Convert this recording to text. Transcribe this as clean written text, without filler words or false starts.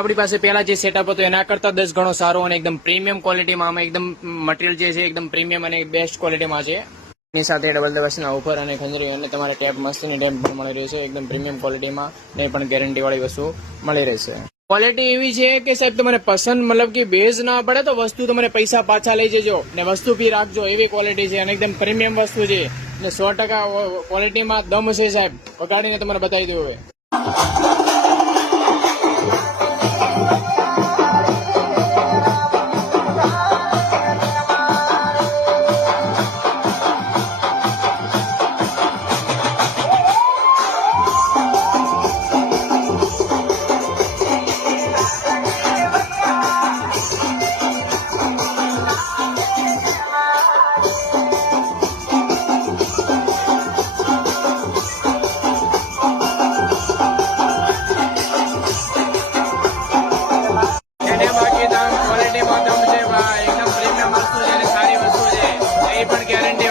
આપણી પાસે પહેલા જે સેટઅપ હતો એના કરતા 10 ગણો સારો અને એકદમ પ્રીમિયમ ક્વોલિટીમાં આમાં એકદમ મટીરિયલ જે છે એકદમ પ્રીમિયમ અને બેસ્ટ ક્વોલિટીમાં છે. એની સાથે ડબલ દવાસના ઉપર અને ખંજરી અને તમારે ટેપ મસ્તીની ટેપ પણ મળી રહેશે એકદમ પ્રીમિયમ ક્વોલિટીમાં ને પણ ગેરંટી વાળી વસ્તુ મળી રહેશે. ક્વોલિટી એવી છે કે સાહેબ તમને પસંદ મતલબ કે બેઝ ના પડે તો વસ્તુ તમારે પૈસા પાછા લઈ જજો ને વસ્તુ બી રાખજો એવી ક્વોલિટી છે અને એકદમ પ્રીમિયમ વસ્તુ છે ને 100% ક્વોલિટીમાં દમ છે સાહેબ. વગાડીને તમારે બતાવી દઉં હવે. ક્વોલિટીમાં દમ છે ભાઈ એકદમ પ્રીમિયમ વસ્તુ છે અને સારી વસ્તુ છે એ પણ ગેરંટી